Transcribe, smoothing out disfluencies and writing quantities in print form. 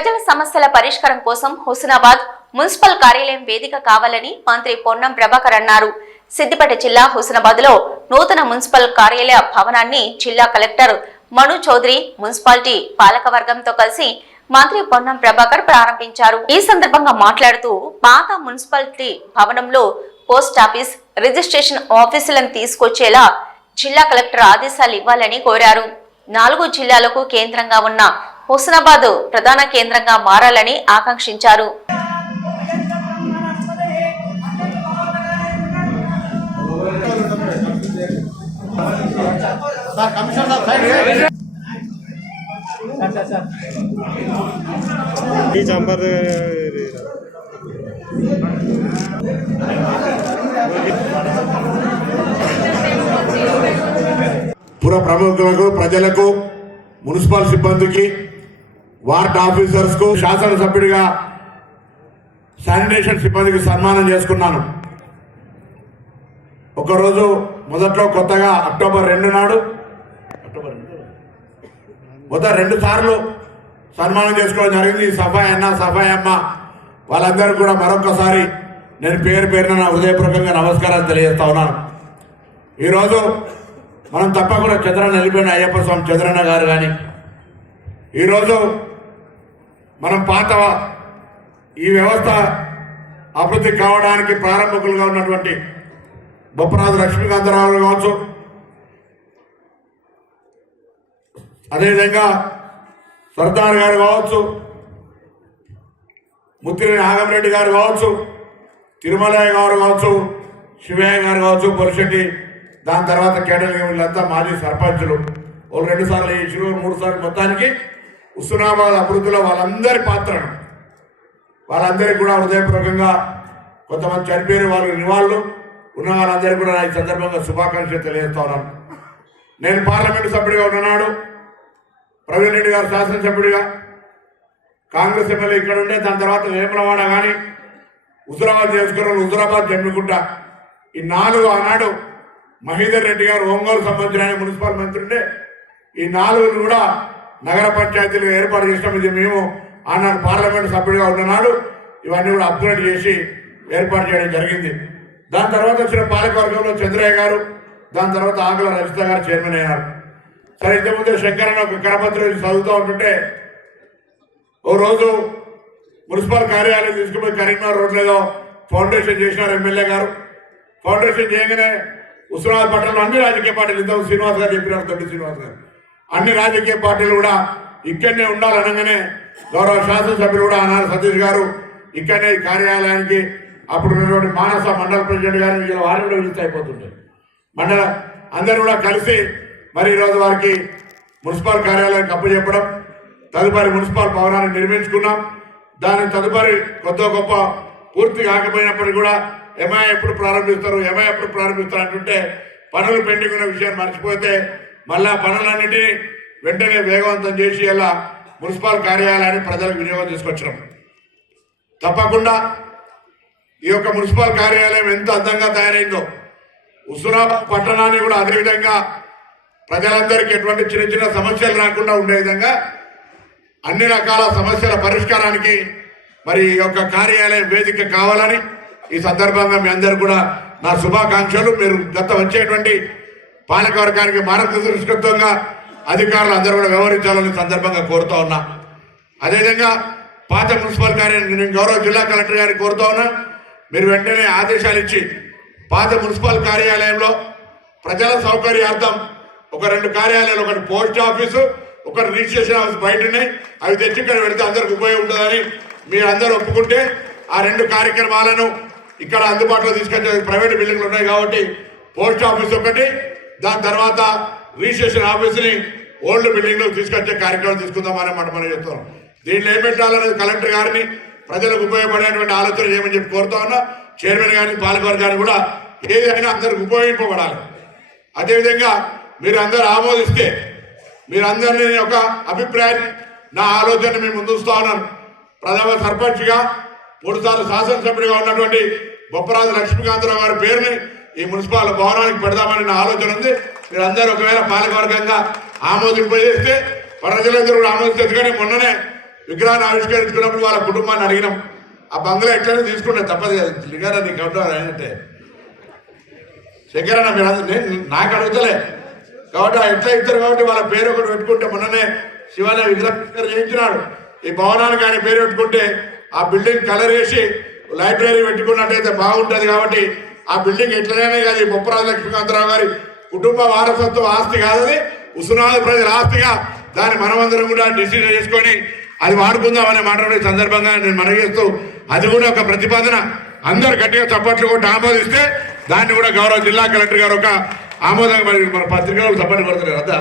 ప్రజల సమస్యల పరిష్కారం కోసం హుస్నాబాద్ మున్సిపల్ కార్యాలయం వేదిక కావాలని మంత్రి పొన్నం ప్రభాకర్ అన్నారు. సిద్దిపేట జిల్లా హుస్నాబాద్ లో నూతన మున్సిపల్ కార్యాలయ భవనాన్ని జిల్లా కలెక్టర్ మను చౌదరి మున్సిపాలిటీ పాలకవర్గంతో కలిసి మంత్రి పొన్నం ప్రభాకర్ ప్రారంభించారు. ఈ సందర్భంగా మాట్లాడుతూ పాత మున్సిపాలిటీ భవనంలో పోస్ట్ ఆఫీస్, రిజిస్ట్రేషన్ ఆఫీసులను తీసుకొచ్చేలా జిల్లా కలెక్టర్ ఆదేశాలు ఇవ్వాలని కోరారు. 4 జిల్లాలకు కేంద్రంగా ఉన్న హుస్నాబాద్ ప్రధాన కేంద్రంగా మారాలని ఆకాంక్షించారు. పుర ప్రముఖులకు, ప్రజలకు, మున్సిపల్ సిబ్బందికి, వార్డ్ ఆఫీసర్స్ కు, శాసనసభ్యుడిగా శానిటేషన్ సిబ్బందికి సన్మానం చేసుకున్నాను. ఒకరోజు మొదట్లో కొత్తగా అక్టోబర్ 2 నాడు మొదట 2 సార్లు సన్మానం చేసుకోవడం జరిగింది. సఫాయి అన్న, సఫాయి అమ్మ వాళ్ళందరూ కూడా మరొకసారి నేను పేరు పేరున నా హృదయపూర్వకంగా నమస్కారాలు తెలియజేస్తా ఉన్నాను. ఈరోజు మనం తప్పకుండా చంద్రన్న వెళ్ళిపోయిన అయ్యప్ప స్వామి చంద్రన్న గారు కానీ, ఈరోజు మనం పాత ఈ వ్యవస్థ అభివృద్ధి కావడానికి ప్రారంభకులుగా ఉన్నటువంటి బొప్పరాజు లక్ష్మీకాంతరావు కావచ్చు, అదేవిధంగా సర్దార్ గారు కావచ్చు, ముత్తిరెడ్డి నాగంరెడ్డి గారు కావచ్చు, తిరుమలయ్య గారు కావచ్చు, శివయ్య గారు కావచ్చు, పొలిశెట్టి, దాని తర్వాత కేడల్ వీళ్ళంతా మాజీ సర్పంచులు. 2 సార్లు ఇచ్చిన 3 సార్లు మొత్తానికి హుస్నాబాద్ అభివృద్ధిలో వాళ్ళందరి పాత్రను వాళ్ళందరికీ కూడా హృదయపూర్వకంగా, కొంతమంది చనిపోయిన వాళ్ళు నివాళులు ఉన్న వాళ్ళందరికీ కూడా ఈ సందర్భంగా శుభాకాంక్షలు తెలియజేస్తా ఉన్నాను. నేను పార్లమెంటు సభ్యుడిగా ఉన్ననాడు ప్రవీణ్ రెడ్డి గారు శాసనసభ్యుడిగా, కాంగ్రెస్ ఎమ్మెల్యే ఇక్కడ ఉండే, దాని తర్వాత వేములవాడ కానీ హుజురాబాద్ చేసుకున్న హుజురాబాద్ జమ్మికుంట, ఈ 4 ఆనాడు మహీధర్ రెడ్డి గారు ఒంగోలు సంబంధించిన మున్సిపల్ మంత్రి ఉండే, ఈ 4 కూడా నగర పంచాయతీలు ఏర్పాటు చేసినాం. ఇది మేము ఆనాడు పార్లమెంట్ సభ్యుడిగా ఉన్ననాడు ఇవన్నీ కూడా అప్గ్రేడ్ చేసి ఏర్పాటు చేయడం జరిగింది. దాని తర్వాత వచ్చిన పాలకవర్గంలో చంద్రయ్య గారు, దాని తర్వాత ఆకుల రజిత గారు చైర్మన్ అయ్యారు. సరే, ఇంతకుముందే శంకరన్న ఒక కరపత్రం చదువుతూ ఉంటుంటే, ఓ రోజు మున్సిపల్ కార్యాలయం తీసుకుపోయి కరీంనగర్ రోడ్ ఏదో ఫౌండేషన్ చేసినారు ఎమ్మెల్యే గారు. ఫౌండేషన్ చేయగానే హుస్నాబాద్ పట్టణంలో అన్ని రాజకీయ పార్టీలు, ఇంతకు శ్రీనివాస్ గారు చెప్పినారు, తొట్టి శ్రీనివాస్ గారు, అన్ని రాజకీయ పార్టీలు కూడా ఇక్కడనే ఉండాలనగానే గౌరవ శాసనసభ్యులు కూడా ఆనాడు సతీష్ గారు ఇక్కడనే కార్యాలయానికి అప్పుడు ఉన్నటువంటి మానస మండల ప్రెసిడెంట్ గారు వీళ్ళ వారిని కూడా విజిట్ అయిపోతుండే మండల అందరూ కూడా కలిసి మరి ఈరోజు వారికి మున్సిపల్ కార్యాలయానికి అప్పచెప్పడం, తదుపరి మున్సిపల్ భవనాన్ని నిర్మించుకున్నాం. దాని తదుపరి కొద్ది గొప్ప పూర్తి కాకపోయినప్పటికీ కూడా ఎంఐ ఎప్పుడు ప్రారంభిస్తారు అంటుంటే పనులు పెండింగ్ ఉన్న విషయాన్ని మర్చిపోతే మళ్ళా పనులన్నిటినీ వెంటనే వేగవంతం చేసి ఇలా మున్సిపల్ కార్యాలయాన్ని ప్రజలకు వినియోగం తీసుకొచ్చడం. తప్పకుండా ఈ యొక్క మున్సిపల్ కార్యాలయం ఎంత అందంగా తయారైందో, హుస్నాబాద్ పట్టణాన్ని కూడా అదేవిధంగా ప్రజలందరికీ ఎటువంటి చిన్న చిన్న సమస్యలు రాకుండా ఉండే విధంగా అన్ని రకాల సమస్యల పరిష్కారానికి మరి ఈ యొక్క కార్యాలయం వేదిక కావాలని ఈ సందర్భంగా మీ అందరూ కూడా నా శుభాకాంక్షలు. మీరు వచ్చేటువంటి పాలకవర్గానికి మార్గదర్శకత్వంగా అధికారులు అందరూ కూడా వ్యవహరించాలని సందర్భంగా కోరుతా ఉన్నా. అదేవిధంగా పాత మున్సిపల్ కార్యాలయం నేను గౌరవ జిల్లా కలెక్టర్ గారికి కోరుతా ఉన్నా, మీరు వెంటనే ఆదేశాలు ఇచ్చి పాత మున్సిపల్ కార్యాలయంలో ప్రజల సౌకర్యార్థం ఒక 2 కార్యాలయాలు, ఒకటి పోస్ట్ ఆఫీసు, ఒకటి రిజిస్ట్రేషన్ ఆఫీస్ బయట ఉన్నాయి, అవి తెచ్చి ఇక్కడ పెడితే అందరికి ఉపయోగం ఉంటుందని మీరు అందరూ ఒప్పుకుంటే ఆ 2 కార్యక్రమాలను ఇక్కడ అందుబాటులో తీసుకొచ్చే ప్రైవేట్ బిల్డింగ్లు ఉన్నాయి కాబట్టి పోస్ట్ ఆఫీస్ ఒకటి, దాని తర్వాత రిజిస్ట్రేషన్ ఆఫీస్ని ఓల్డ్ బిల్డింగ్ లో తీసుకొచ్చే కార్యక్రమం తీసుకుందామని మనం చెప్తున్నాం. దీంట్లో ఏం పెట్టాలనేది కలెక్టర్ గారిని ప్రజలకు ఉపయోగపడేటువంటి ఆలోచన చేయమని చెప్పి కోరుతా ఉన్నా. చైర్మన్ గారిని, పాలకవర్గాన్ని కూడా ఏదైనా అందరికి ఉపయోగింపబడాలి. అదేవిధంగా మీరు అందరూ ఆమోదిస్తే, మీరందరినీ ఒక అభిప్రాయాన్ని, నా ఆలోచన మేము ముందుస్తా ఉన్నాను. ప్రథమ సర్పంచ్గా 3 సార్లు శాసనసభ్యుడిగా ఉన్నటువంటి బొప్పరాజు లక్ష్మీకాంతరావు గారి పేరుని ఈ మున్సిపల్ భవనానికి పెడదామని నా ఆలోచన ఉంది. మీరందరూ ఒకవేళ పాలకవర్గంగా ఆమోదింపజేస్తే ప్రజలందరూ కూడా ఆమోదిస్తారు. కానీ మొన్ననే విగ్రహాన్ని ఆవిష్కరించుకున్నప్పుడు వాళ్ళ కుటుంబాన్ని అడిగినాం ఆ బంగ్లా ఎట్లయినా తీసుకుంటే తప్పదు కదా లింగారా నీకు అవుతారు అంటే శంకరన్న మీరు నాకు అడుగుతలే కాబట్టి ఎట్లా ఇస్తారు కాబట్టి వాళ్ళ పేరు ఒకటి పెట్టుకుంటే మొన్ననే శివాలయ విగ్రహం చేయించినాడు ఈ భవనానికి ఆయన పేరు పెట్టుకుంటే ఆ బిల్డింగ్ కలర్ వేసి లైబ్రరీ పెట్టుకున్నట్టయితే బాగుంటుంది కాబట్టి ఆ బిల్డింగ్ ఎట్లనే కాదు ముప్పరాజు లక్ష్మీకాంతరావు గారి కుటుంబ వారసత్వ ఆస్తి కాదని హుస్నాబాద్ ప్రజల ఆస్తిగా దాన్ని మనమందరం కూడా డిసిజన్ చేసుకొని అది వాడుకుందామనే మాట్లాడే సందర్భంగా నేను మనవి చేస్తూ అది కూడా ఒక ప్రతిపాదన అందరు గట్టిగా చప్పట్లు కొట్టి ఆమోదిస్తే దాన్ని కూడా గౌరవ జిల్లా కలెక్టర్ గారు ఒక ఆమోదంగా మన పత్రికలో చప్పట్లు కొడుతున్నారు అంతా